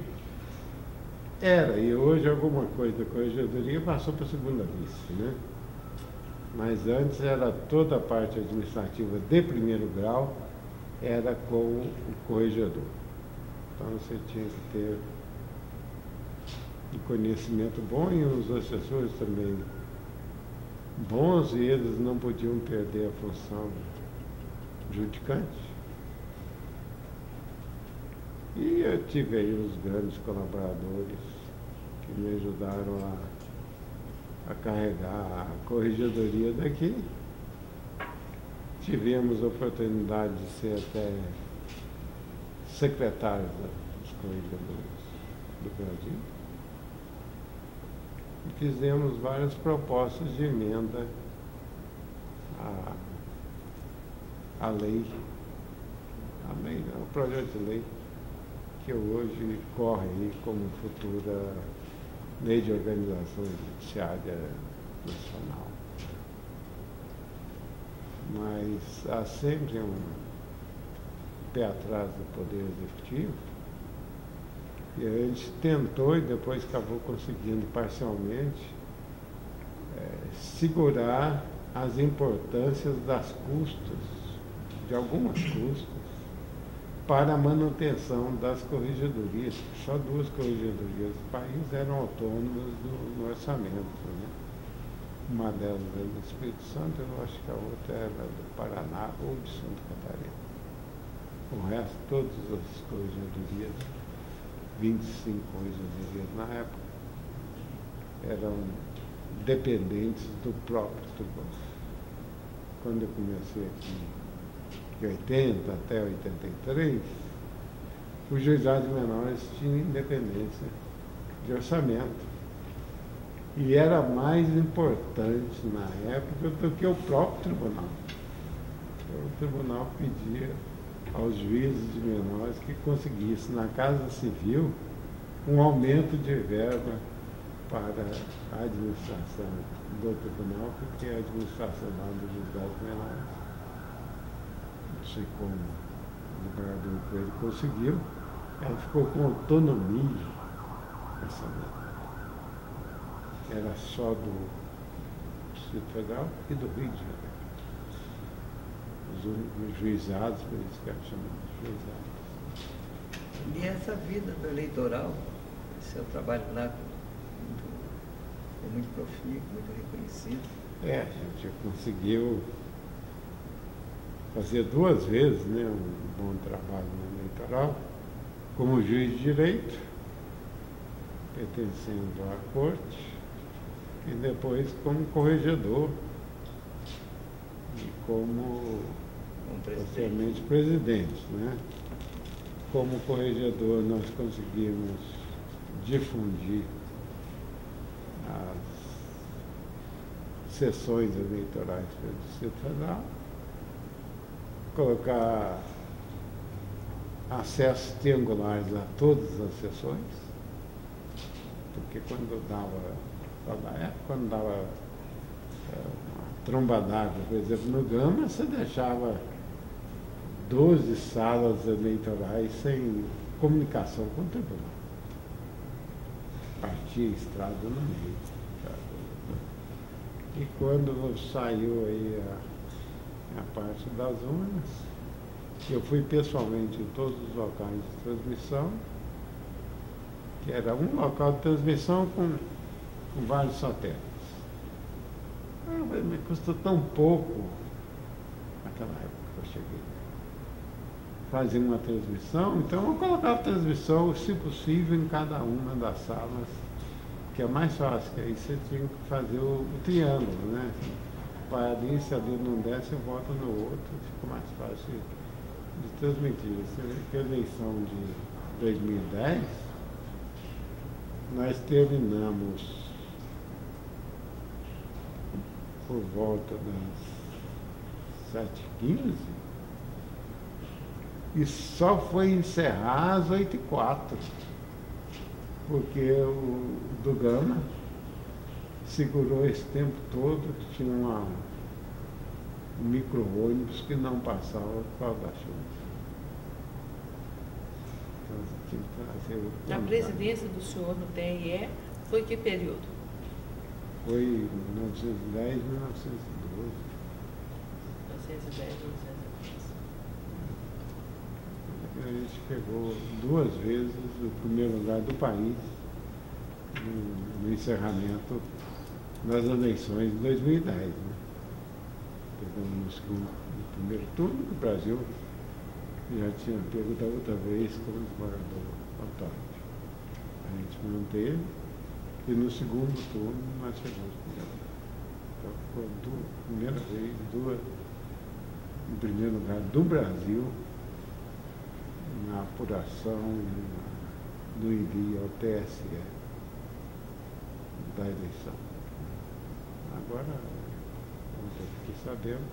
era, e hoje alguma coisa da corregedoria passou para a segunda vice, né? Mas antes era toda a parte administrativa de primeiro grau, era com o corregedor. Então você tinha que ter um conhecimento bom e os assessores também bons, e eles não podiam perder a função judicante. E eu tive aí os grandes colaboradores que me ajudaram a carregar a corregedoria daqui. Tivemos a oportunidade de ser até secretário dos corregedores do Brasil. E fizemos várias propostas de emenda à lei, o projeto de lei que hoje corre aí como futura lei de organização judiciária nacional. Mas há sempre um pé atrás do Poder Executivo, e a gente tentou e depois acabou conseguindo parcialmente segurar as importâncias das custas, de algumas custas, para a manutenção das corregedorias. Só 2 corregedorias do país eram autônomas no orçamento, né? Uma delas era do Espírito Santo, eu acho que a outra era do Paraná ou de Santa Catarina. O resto, todas as corregedorias, 25 corregedorias na época, eram dependentes do próprio tribunal. Quando eu comecei aqui, de 80 até 83, os juizados menores tinham independência de orçamento. E era mais importante na época do que o próprio tribunal. O tribunal pedia aos juízes de menores que conseguissem, na Casa Civil, um aumento de verba para a administração do tribunal, porque a administração lá do juizado menor, não sei como o desembargador Coelho conseguiu, ela ficou com autonomia orçamentária. Era só do Distrito Federal e do Rio de Janeiro. Os únicos juizados, por isso que eles chamam de juizados. E essa vida do eleitoral, seu trabalho lá é muito profícuo, muito reconhecido. A gente conseguiu fazer 2 vezes, né, um bom trabalho no eleitoral, como juiz de direito, pertencendo à corte, e depois como corregedor e como posteriormente presidente, né? Como corregedor nós conseguimos difundir as sessões eleitorais pelo Distrito Federal, colocar acessos triangulares a todas as sessões, porque quando dava uma tromba d'água, por exemplo, no Gama, você deixava 12 salas eleitorais sem comunicação com o tribunal. Partia a estrada no meio. E quando saiu aí a parte das urnas, eu fui pessoalmente em todos os locais de transmissão, que era um local de transmissão com vários satélites. Me custou tão pouco, naquela época que eu cheguei, fazer uma transmissão, então eu colocava a transmissão, se possível, em cada uma das salas, que é mais fácil, que aí você tinha que fazer o triângulo, né? Vai ali, se ali não der, você volta no outro, fica mais fácil de transmitir. Você vê que a eleição de 2010, nós terminamos por volta das 7h15 e só foi encerrar às 8h04, porque o do Gama segurou esse tempo todo, que tinha um micro-ônibus que não passava por causa da chuva. Então, você tinha que trazer o A presidência do senhor no TRE foi que período? Foi 1910, 1912. 1910, 1912. A gente pegou 2 vezes o primeiro lugar do país no encerramento das eleições de 2010. Né? Pegamos no primeiro turno, o Brasil já tinha pego da outra vez como desembargador autónomo. A gente manteve. E no segundo turno nós chegamos primeiro. Então foi a primeira vez, em primeiro lugar do Brasil, na apuração do envio ao TSE da eleição. Agora, ontem eu fiquei sabendo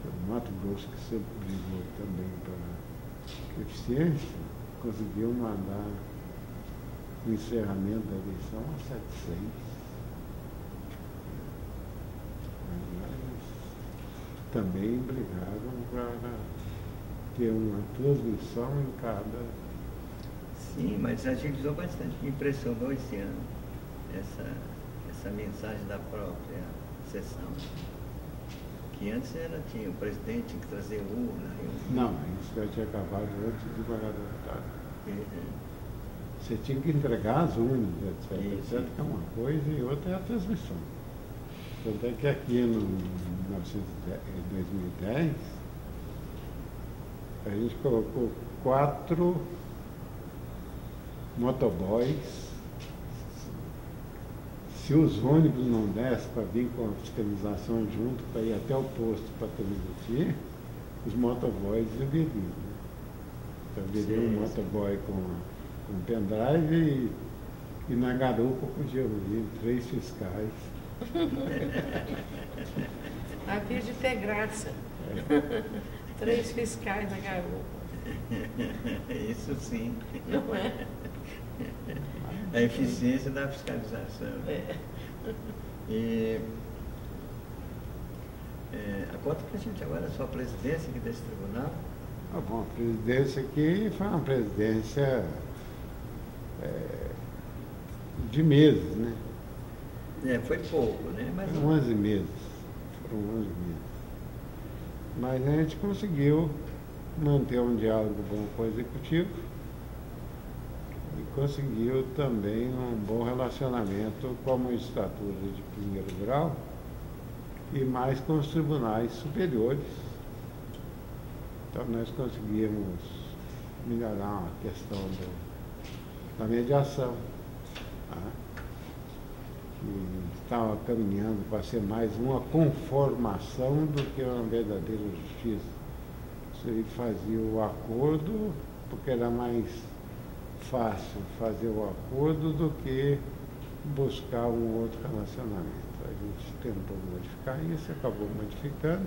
que o Mato Grosso, que sempre brigou também para eficiência, conseguiu mandar o encerramento da eleição a 700. Mas também brigaram para ter uma transmissão em cada. Sim, mas a gente usou bastante. Me impressionou esse ano essa mensagem da própria sessão. Que antes tinha o presidente tinha que trazer urna. Não, isso já tinha acabado antes do desembargador. Você tinha que entregar as urnas, etc, que é uma coisa, e outra é a transmissão. Tanto é que aqui em 2010, a gente colocou 4 motoboys. Se os ônibus não dessem para vir com a fiscalização junto, para ir até o posto para transmitir, os motoboys viriam. Né? Então viria um motoboy com pendrive e na garupa podia vir 3 fiscais. Havia de ter graça. 3 fiscais na garupa. Isso sim. Não é? A eficiência da fiscalização. E conta pra gente agora a sua presidência aqui desse tribunal. Bom, a presidência aqui foi uma presidência de meses, né? Foi pouco, né? Mas... Foram 11 meses. Mas a gente conseguiu manter um diálogo bom com o Executivo e conseguiu também um bom relacionamento com a magistratura de primeiro grau e mais com os tribunais superiores. Então nós conseguimos melhorar a questão da mediação, tá? Que estava caminhando para ser mais uma conformação do que uma verdadeira justiça. Você fazia o acordo porque era mais fácil fazer o acordo do que buscar um outro relacionamento. A gente tentou modificar isso, acabou modificando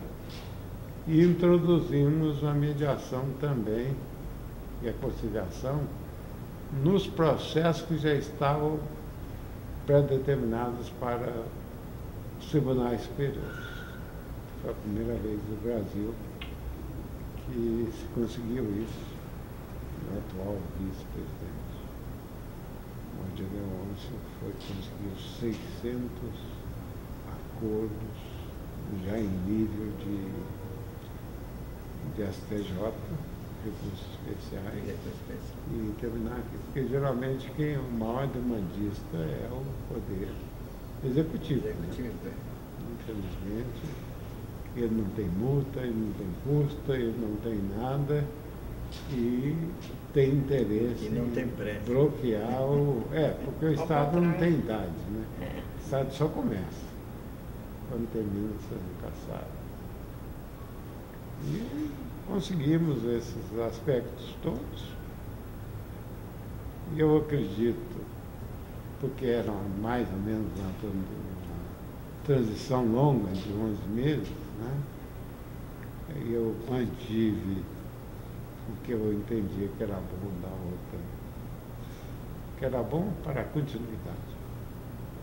e introduzimos a mediação também e a conciliação nos processos que já estavam pré-determinados para os tribunais superiores. Foi a primeira vez no Brasil que se conseguiu isso, o atual vice-presidente. O Moody Leôncio conseguiu 600 acordos já em nível de STJ, recursos especiais, e terminar aqui, porque geralmente quem é o maior demandista é o poder executivo. Né? Infelizmente, ele não tem multa, ele não tem custo, ele não tem nada e tem interesse em bloquear o... porque o Estado não tem idade, né? O Estado só começa quando termina sendo cassado. E conseguimos esses aspectos todos. E eu acredito, porque era mais ou menos uma transição longa de 11 meses, né? Eu mantive o que eu entendia que era bom da outra, que era bom para a continuidade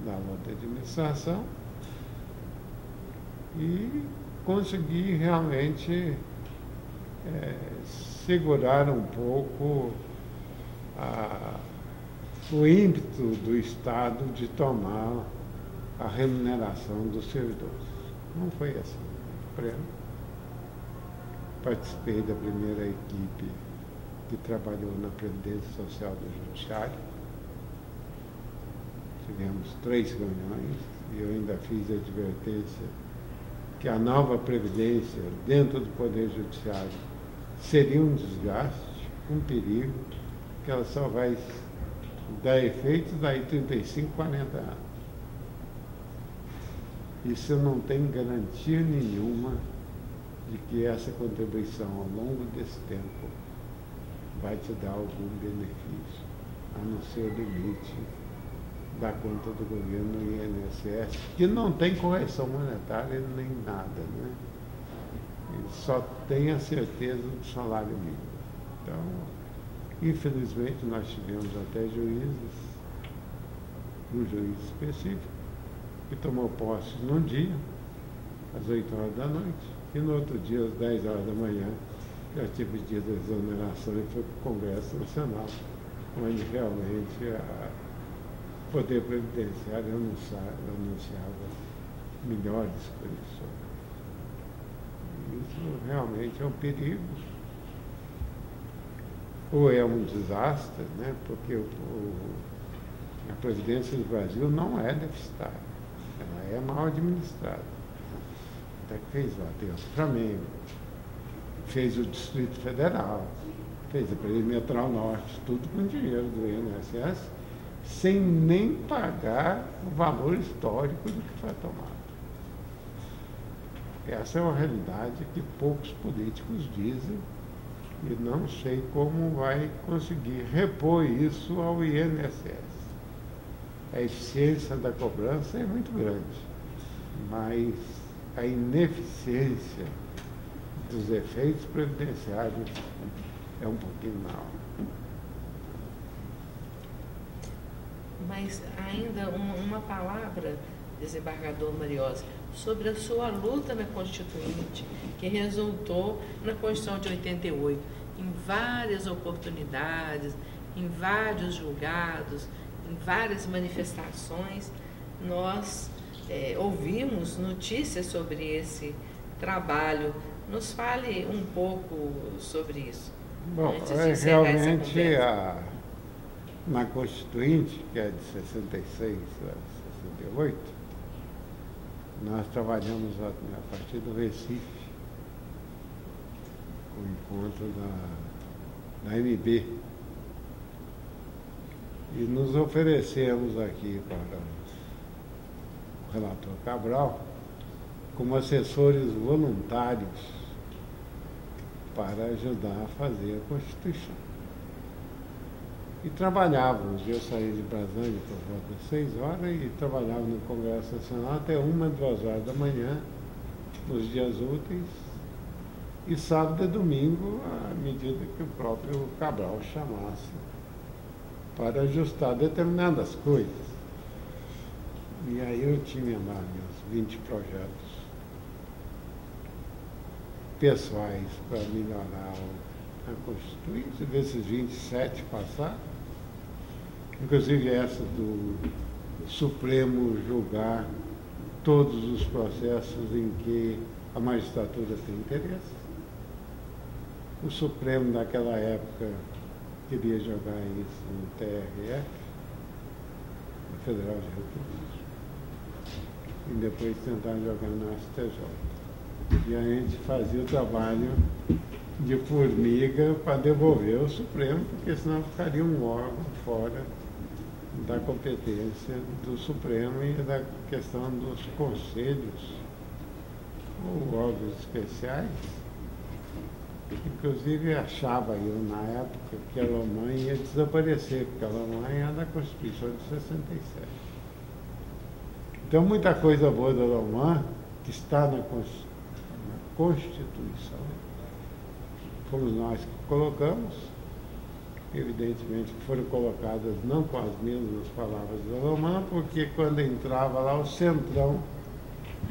da outra administração e consegui realmente segurar um pouco o ímpeto do Estado de tomar a remuneração dos servidores. Não foi assim. Participei da primeira equipe que trabalhou na Previdência Social do Judiciário. Tivemos 3 reuniões e eu ainda fiz a advertência que a nova Previdência dentro do Poder Judiciário seria um desgaste, um perigo, que ela só vai dar efeitos daí 35, 40 anos. Isso não tem garantia nenhuma de que essa contribuição ao longo desse tempo vai te dar algum benefício, a não ser o limite da conta do governo no INSS, que não tem correção monetária nem nada, né? Ele só tem a certeza do salário mínimo. Então, infelizmente, nós tivemos até juízes, um juiz específico, que tomou posse num dia, às 8 horas da noite, e no outro dia, às 10 horas da manhã, já tinha pedido a exoneração e foi para o Congresso Nacional, onde realmente o Poder Previdenciário anunciava melhores condições. Isso realmente é um perigo. Ou é um desastre, né? Porque a Previdência do Brasil não é deficitária, ela é mal administrada. Até que fez o aterro do Flamengo, fez o Distrito Federal, fez a Perimetral Norte, tudo com dinheiro do INSS, sem nem pagar o valor histórico do que foi tomado. Essa é uma realidade que poucos políticos dizem e não sei como vai conseguir repor isso ao INSS. A eficiência da cobrança é muito grande, mas a ineficiência dos efeitos previdenciários é um pouquinho maior. Mas ainda uma palavra, desembargador Mariozzi, sobre a sua luta na Constituinte, que resultou na Constituição de 88, em várias oportunidades, em vários julgados, em várias manifestações, nós ouvimos notícias sobre esse trabalho. Nos fale um pouco sobre isso. Bom, realmente na Constituinte, que é de 66 a 68, nós trabalhamos a partir do Recife, com o encontro da MB. E nos oferecemos aqui para o relator Cabral como assessores voluntários para ajudar a fazer a Constituição. E trabalhávamos, eu saí de Brasília por volta das 6 horas e trabalhava no Congresso Nacional até 1, 2 horas da manhã, nos dias úteis, e sábado e domingo, à medida que o próprio Cabral chamasse para ajustar determinadas coisas. E aí eu tinha lá meus 20 projetos pessoais para melhorar a Constituição, desses 27 passaram, inclusive essa do Supremo julgar todos os processos em que a magistratura tem interesse. O Supremo, naquela época, queria jogar isso no TRF, no Federal de Recursos, e depois tentar jogar no STJ. E a gente fazia o trabalho de formiga para devolver ao Supremo, porque senão ficaria um órgão fora da competência do Supremo e da questão dos conselhos ou órgãos especiais. Inclusive achava eu na época que a Alemanha ia desaparecer, porque a Alemanha é da Constituição de 67. Então muita coisa boa da Alemanha que está na Constituição, fomos nós que colocamos, evidentemente que foram colocadas não com as mesmas palavras do alemão, porque quando entrava lá o Centrão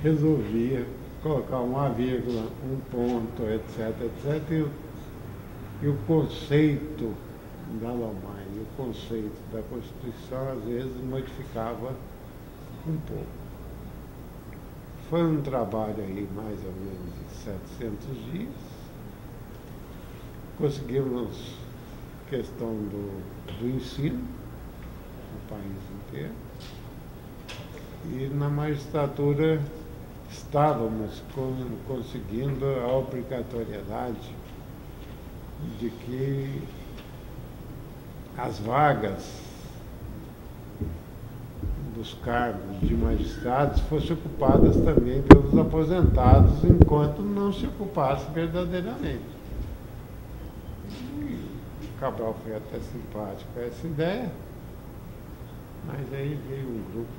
resolvia colocar uma vírgula, um ponto, etc, etc, e o conceito da Alemanha, o conceito da Constituição, às vezes, modificava um pouco. Foi um trabalho aí, mais ou menos, de 700 dias. Conseguimos questão do ensino no país inteiro. E na magistratura estávamos conseguindo a obrigatoriedade de que as vagas dos cargos de magistrados fossem ocupadas também pelos aposentados, enquanto não se ocupasse verdadeiramente. E Cabral foi até simpático a essa ideia, mas aí veio um grupo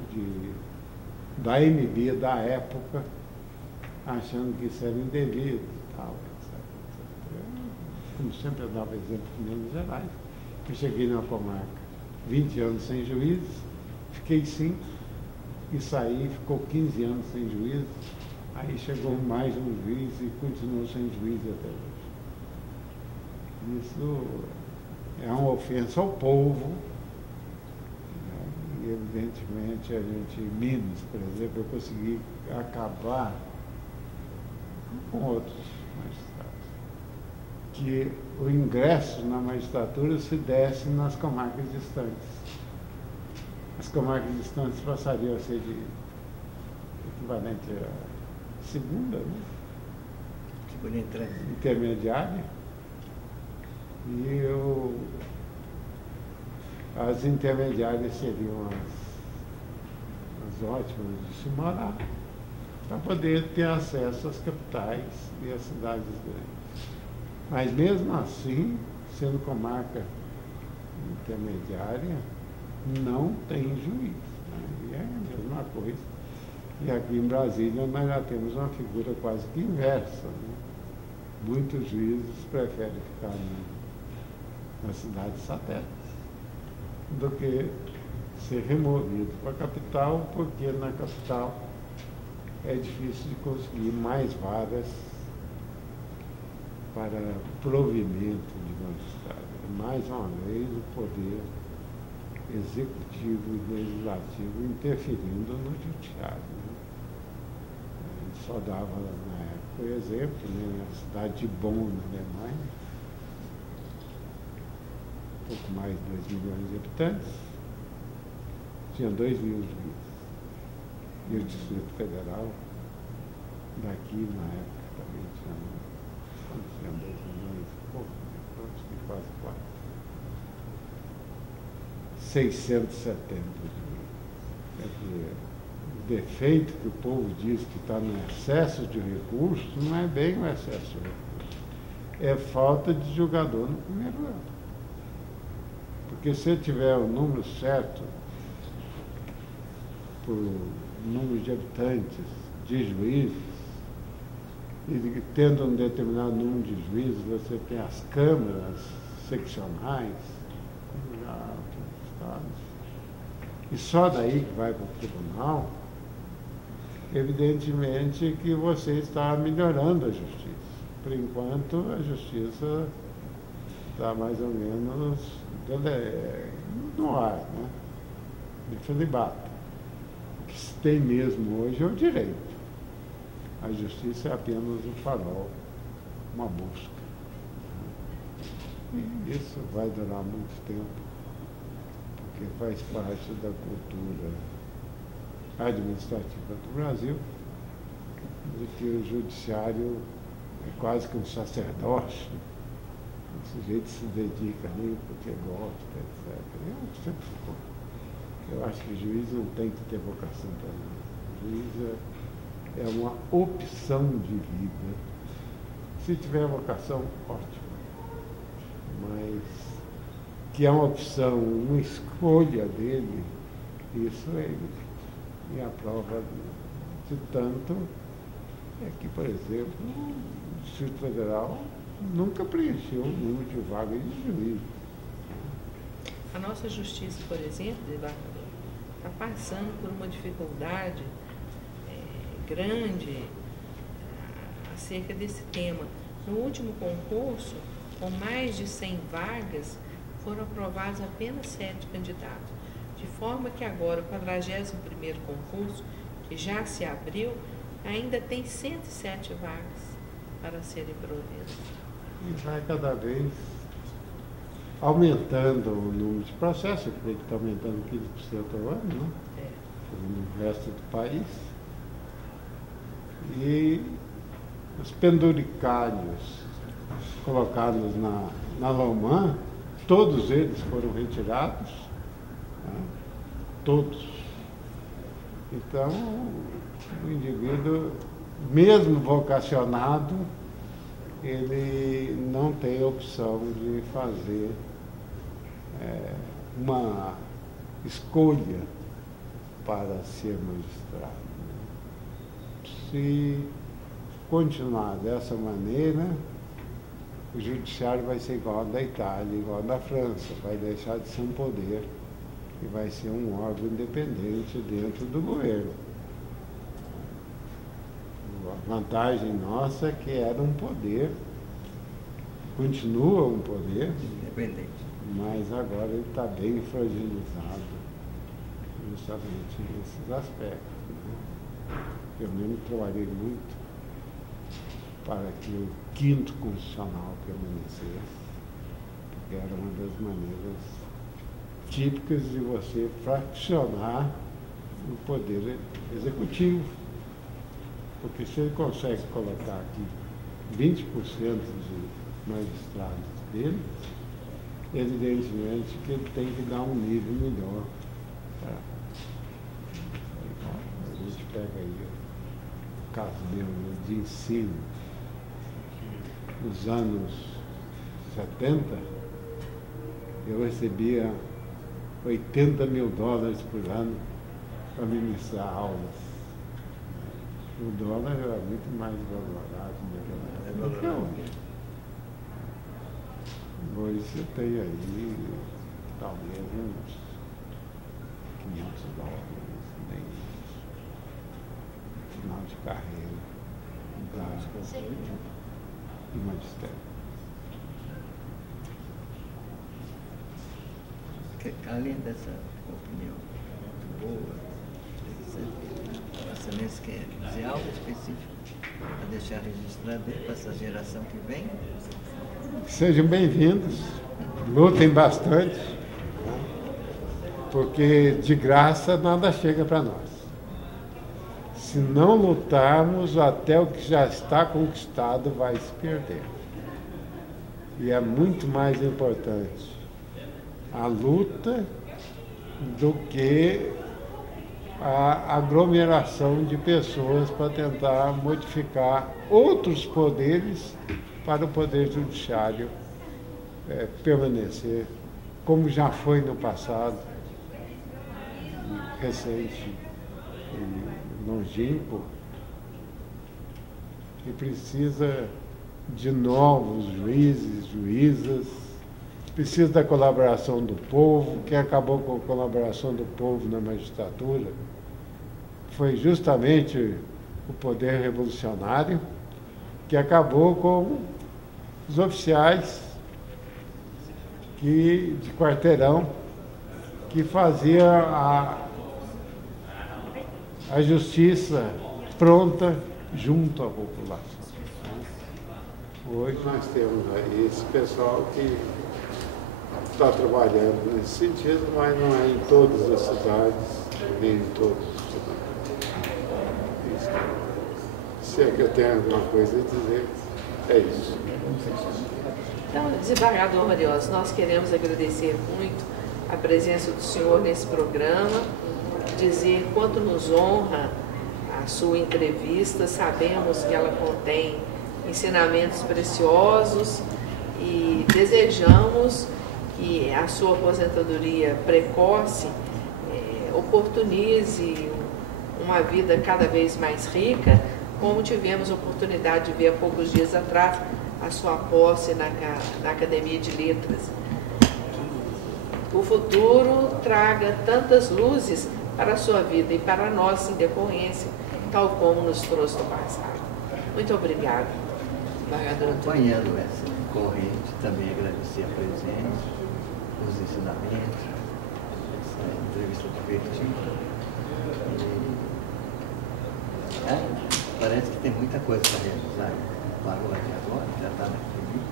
da MB da época, achando que isso era indevido e tal, etc. Eu, como sempre, eu dava exemplo de Minas Gerais. Eu cheguei na comarca 20 anos sem juízes, fiquei 5 e saí, ficou 15 anos sem juízes, aí chegou mais um juiz e continuou sem juiz até hoje. Isso é uma ofensa ao povo. E, evidentemente, a gente, em Minas, por exemplo, eu consegui acabar com outros magistrados, que o ingresso na magistratura se desse nas comarcas distantes. As comarcas distantes passariam a ser de equivalente à segunda, né? Intermediária. E as intermediárias seriam as ótimas de se morar, para poder ter acesso às capitais e às cidades grandes. Mas mesmo assim, sendo comarca intermediária, não tem juiz, né? E é a mesma coisa. E aqui em Brasília nós já temos uma figura quase que inversa, né? Muitos juízes preferem ficar nas cidades satélites do que ser removido para a capital, porque na capital é difícil de conseguir mais vagas para provimento de magistrado. Mais uma vez, o poder executivo e legislativo interferindo no judiciário. Né? A gente só dava, na época, o exemplo, né? Na cidade de Bonn, na Alemanha, pouco mais de 2 milhões de habitantes, tinha 2 mil juízes. E o Distrito Federal, daqui, na época, também tinha 2 milhões e pouco, acho que quase 4. 670 juízes. Quer dizer, o defeito que o povo diz que está no excesso de recursos, não é bem o excesso de recursos. É falta de jogador no primeiro ano. Porque se tiver o número certo, por número de habitantes, de juízes, e tendo um determinado número de juízes, você tem as câmaras seccionais, como já outros estados, e só daí que vai para o tribunal, evidentemente que você está melhorando a justiça. Por enquanto, a justiça está mais ou menos no ar, né? De filibata. O que se tem mesmo hoje é o direito. A justiça é apenas um farol, uma busca. E isso vai durar muito tempo, porque faz parte da cultura administrativa do Brasil, de que o judiciário é quase que um sacerdócio. O sujeito se dedica ali porque gosta, etc. Eu sempre falo. Eu acho que o juiz não tem que ter vocação para nada. O juiz é uma opção de vida. Se tiver vocação, ótimo. Mas que é uma opção, uma escolha dele, isso é evidente. E a prova de tanto é que, por exemplo, o Distrito Federal nunca preencheu o número de vagas de juiz. A nossa justiça, por exemplo, desembargador, está passando por uma dificuldade grande acerca desse tema. No último concurso, com mais de 100 vagas, foram aprovados apenas 7 candidatos, de forma que agora o 41º concurso, que já se abriu, ainda tem 107 vagas para serem providas. E vai cada vez aumentando o número de processos, eu creio que está aumentando 15% ao ano, né? No resto do país. E os penduricários colocados na Lomã, todos eles foram retirados, né? Todos. Então, o indivíduo, mesmo vocacionado, ele não tem opção de fazer uma escolha para ser magistrado. Se continuar dessa maneira, o judiciário vai ser igual ao da Itália, igual ao da França, vai deixar de ser um poder e vai ser um órgão independente dentro do governo. A vantagem nossa é que era um poder, continua um poder, Independente. mas agora ele está bem fragilizado justamente nesses aspectos. Né? Eu mesmo trabalhei muito para que o 5º Constitucional permanecesse, porque era uma das maneiras típicas de você fraccionar o poder executivo. Porque se ele consegue colocar aqui 20% de magistrados dele, evidentemente que ele tem que dar um nível melhor. A gente pega aí o caso mesmo de ensino. Nos anos 70, eu recebia $80 mil por ano para ministrar aulas. O dólar era muito mais valorizado naquela época do que hoje. Hoje você tem aí talvez uns nem final de carreira do magistério. Além dessa opinião muito boa, Vossa Excelência quer dizer algo específico para deixar registrado para essa geração que vem? Sejam bem-vindos, lutem bastante, porque de graça nada chega para nós. Se não lutarmos, até o que já está conquistado vai se perder. E é muito mais importante a luta do que a aglomeração de pessoas para tentar modificar outros poderes para o Poder Judiciário permanecer, como já foi no passado, recente e longínquo, e precisa de novos juízes, juízas, precisa da colaboração do povo. Quem acabou com a colaboração do povo na magistratura foi justamente o poder revolucionário, que acabou com os oficiais de quarteirão que fazia a justiça pronta junto à população. Hoje nós temos aí esse pessoal que está trabalhando nesse sentido, mas não é em todas as cidades, nem em todos os lugares. Se é que eu tenho alguma coisa a dizer, é isso. Então, desembargador Mariósio, nós queremos agradecer muito a presença do senhor nesse programa, dizer quanto nos honra a sua entrevista. Sabemos que ela contém ensinamentos preciosos e desejamos que a sua aposentadoria precoce oportunize uma vida cada vez mais rica, como tivemos a oportunidade de ver há poucos dias atrás a sua posse na Academia de Letras. O futuro traga tantas luzes para a sua vida e para a nossa, em decorrência, tal como nos trouxe no passado. Muito obrigada. Acompanhando essa corrente, também agradecer a presença, os ensinamentos, essa entrevista divertida. Parece que tem muita coisa para realizar. Parou até agora, já está na academia.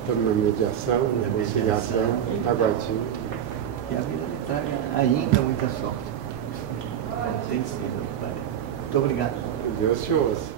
Estamos na mediação, na conciliação, na batina. E a vida lhe traga ainda muita sorte. Tem sido, parece. Muito obrigado. Deus te ouça.